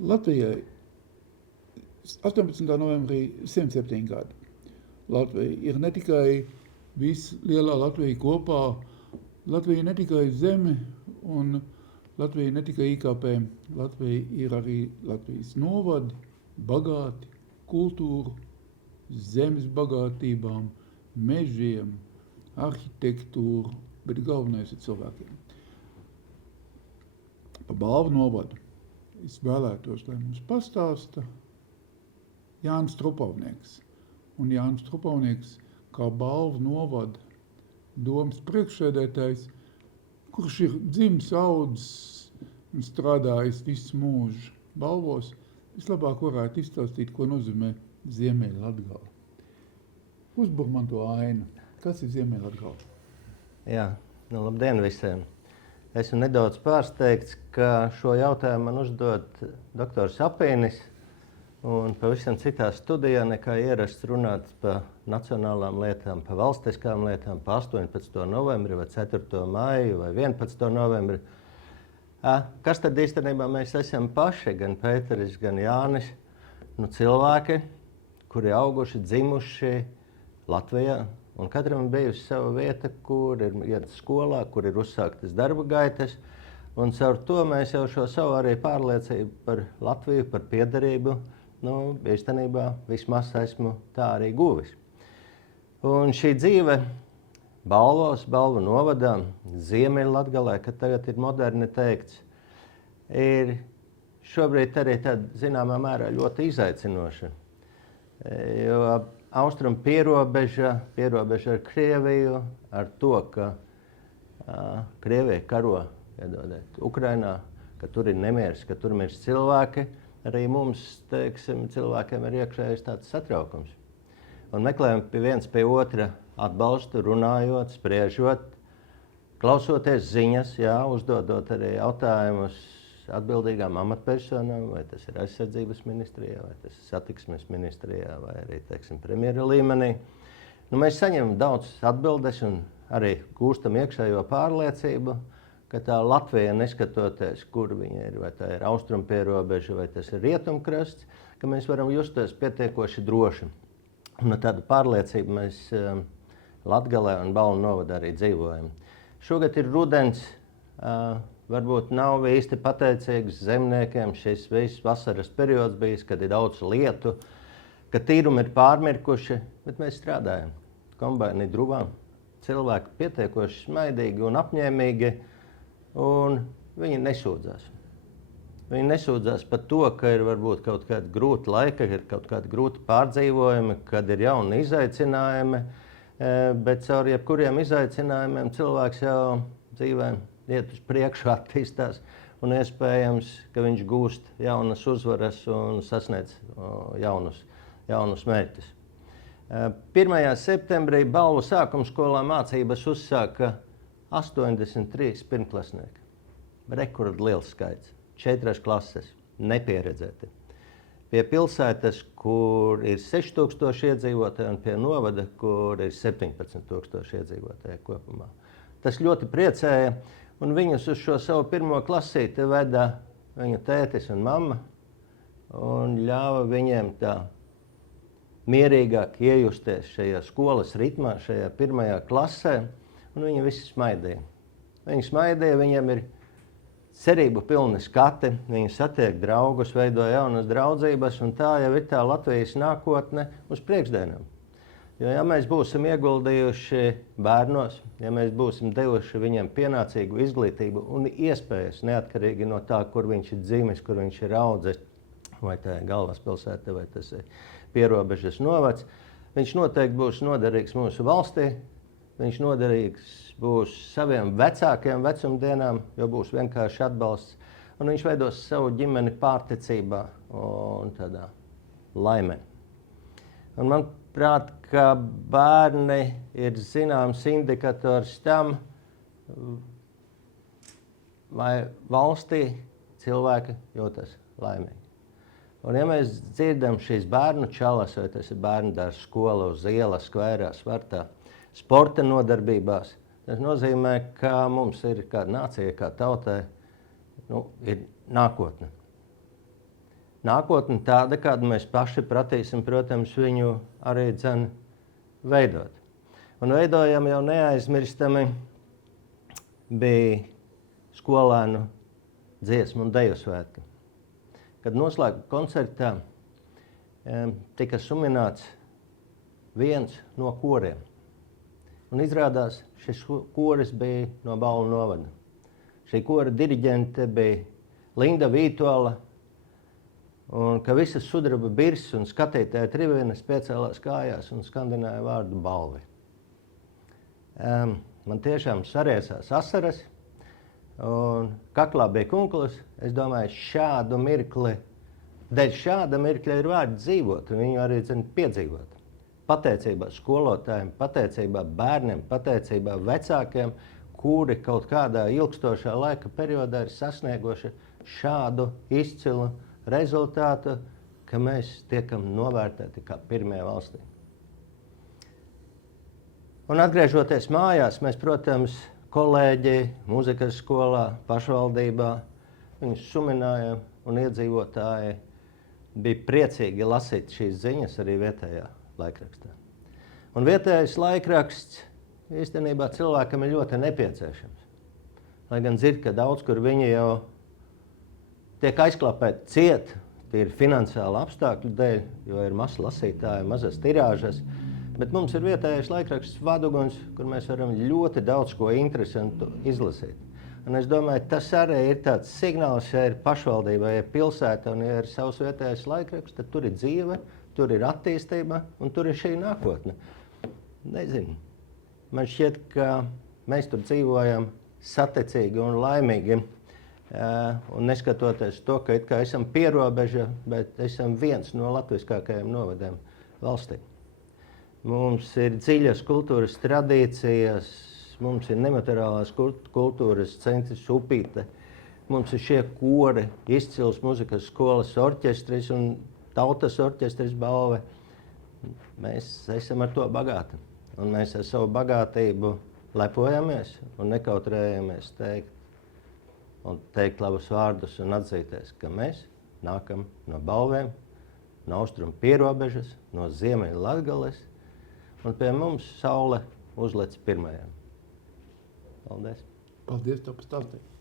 Latvijai 18. novembrī 107 gadi. Latvija ir ne tikai visa lielā Latvija kopā, Latvija ne tikai zeme un Latvija ne tikai IKP, Latvija ir arī Latvijas novadi, bagāti, kultūru, zemes bagātībām, mežiem, arhitektūru, bet galvenais ir cilvēkiem. Par Balvu novadu es vēlētos, lai mums pastāsta Jānis Trupavnieks. Un Jānis Trupavnieks kā Balvu novada domas priekšsēdētājs, kurš ir dzimis, audzis un strādājis visu mūžu Balvos, vislabāk varētu izstāstīt, ko nozīmē Ziemeļlatgale. Uzbur man to ainu. Kas ir Ziemeļlatgale? Jā, labdien visiem! Esmu nedaudz pārsteigts, ka šo jautājumu man uzdod doktors Apīnis un pavisam citā studijā nekā ierasts runāt par nacionālām lietām, par valstiskām lietām, par 18. novembri vai 4. maiju vai 11. novembri. Kas tad īstenībā mēs esam paši, gan Pēteris, gan Jānis, cilvēki, kuri auguši, dzimuši Latvijā, un katram ir bijusi sava vieta, kur ir iet skolā, kur ir uzsāktas darba gaitas, un caur to mēs jau šo savu arī pārliecību par Latviju, par piederību, īstenībā vismaz esmu tā arī guvis. Un šī dzīve Balvos, Balvu novadā, Ziemeļlatgalē, kad tagad ir moderni teikts, ir šobrīd arī tāda zināmā mērā ļoti izaicinoša. Jo austrumu pierobeža ar Krieviju, ar to, ka Krievija karo Ukrainā, ka tur ir nemieris, ka tur mirst cilvēki, arī mums, cilvēkiem ir iekšējais tāds satraukums. Un meklējam viens pie otra atbalstu, runājot, spriežot, klausoties ziņas, uzdodot arī jautājumus atbildīgām amatpersonām, vai tas ir aizsardzības ministrijā, vai tas ir satiksmes ministrijā, vai arī, premjera līmenī. Mēs saņemam daudz atbildes un arī gūstam iekšējo pārliecību, ka tā Latvija, neskatoties, kur viņa ir, vai tā ir austrumpierobeža, vai tas ir rietumkrasts, ka mēs varam justies pietiekoši droši. Un tādu pārliecību mēs Latgalē un Balvu novadā arī dzīvojam. Šogad ir rudens, varbūt nav īsti pateicīgs zemniekiem šis viss vasaras periods bijis, kad ir daudz lietu, ka tīrumi ir pārmirkuši, bet mēs strādājam. Kombaini druvām, cilvēki pietiekoši smaidīgi un apņēmīgi, un viņi nesūdzās. Viņi nesūdzās par to, ka ir varbūt kaut kāda grūta laika, ir kaut kāda grūta pārdzīvojumi, kad ir jauni izaicinājumi, bet caur jebkuriem izaicinājumiem cilvēks jau dzīvē iet uz priekšu, attīstās, un iespējams, ka viņš gūst jaunas uzvaras un sasniedz jaunus mērķus. 1. septembrī Balvu sākumskolā mācības uzsāka 83 pirmklasnieki. Rekordliels skaits. 4 klases, nepieredzēti. Pie pilsētas, kur ir 6000 iedzīvotāji, un pie novada, kur ir 17,000 iedzīvotāji kopumā. Tas ļoti priecēja, un viņus uz šo savu pirmo klasīti veda viņa tētis un mamma, un ļāva viņiem tā mierīgāk iejusties šajā skolas ritmā, šajā 1. klasē, un viņi visi smaidīja. Viņi smaidīja, viņiem ir cerību pilni skati, viņi satiek draugus, veido jaunas draudzības, un tā jau ir tā Latvijas nākotne uz priekšdienām. Jo, ja mēs būsim ieguldījuši bērnos, ja mēs būsim devuši viņiem pienācīgu izglītību un iespējas, neatkarīgi no tā, kur viņš ir dzimis, kur viņš ir audzis, vai tā ir galvaspilsēta, vai tas ir pierobežas novads, viņš noteikti būs noderīgs mūsu valstī, viņš noderīgs būs saviem vecākiem vecumdienām, jo būs vienkārši atbalsts, un viņš veidos savu ģimeni pārticībā un tādā laimē. Un manuprāt, ka bērni ir zināms indikators tam, vai valstī cilvēki jūtas laimīgi. Un ja mēs dzirdam šīs bērnu čalas, vai tas ir bērndārs, skola, uz ielas, skvērā, svartā, sporta nodarbībās, tas nozīmē, ka mums ir kā nācija, kā tautai, ir nākotne. nākotne tāda, kādu mēs paši pratīsim, protams, viņu arī veidot. Un veidojam jau neaizmirstami bija skolēnu dziesmu un deju svētki. Kad noslēguma koncertā tika suminēts viens no koriem. Un izrādās, šis koris bija no Balvu novada. Šī kora diriģente bija Linda Vītola, un ka visas sudraba birs un skatītāja tribīnes piecēlās kājās un skandināja vārdu balvi. Man tiešām sariesās asaras, un kaklā bija kunklis. Es domāju, dēļ šāda mirkļa ir vērts dzīvot, un viņu arī piedzīvot. Pateicībā skolotājiem, pateicībā bērniem, pateicībā vecākiem, kuri kaut kādā ilgstošā laika periodā ir sasnieguši šādu izcilu rezultātu, ka mēs tiekam novērtēti kā pirmie valstī. Un atgriežoties mājās, mēs, protams, kolēģi, mūzikas skolā, pašvaldībā, viņus suminājām un iedzīvotāji bija priecīgi lasīt šīs ziņas arī vietējā laikrakstā. Un vietējais laikraksts īstenībā cilvēkam ir ļoti nepieciešams. Lai gan dzird, ka daudz, kur viņi jau tiek aizklāpēti ciet, tīri finansiāli apstākļu dēļ, jo ir maz lasītāji, mazas tirāžas, bet mums ir vietējais laikraksts Vaduguns, kur mēs varam ļoti daudz ko interesantu izlasīt. Un es domāju, tas arī ir tāds signāls, ja ir pašvaldība, ja ir pilsēta un ja ir savs vietējais laikraksts, tad tur ir dzīve, tur ir attīstība un tur ir šī nākotne. Nezinu. Man šķiet, ka mēs tur dzīvojam saticīgi un laimīgi. Un neskatoties to, ka it kā esam pierobeža, bet esam viens no latviskākajiem novadiem valstī. Mums ir dziļas kultūras tradīcijas, mums ir nemateriālās kultūras centrs Upīte, mums ir šie kori, izcils muzikas skolas orķestris un tautas orķestris Balve. Mēs esam ar to bagāti. Un mēs ar savu bagātību lepojamies un nekautrējamies teikt labus vārdus un atzīties, ka mēs nākam no Balvēm, no austrumu pierobežas, no Ziemeļa Latgales, un pie mums saule uzlec pirmajām. Paldies! Paldies, tev par stāstījumu!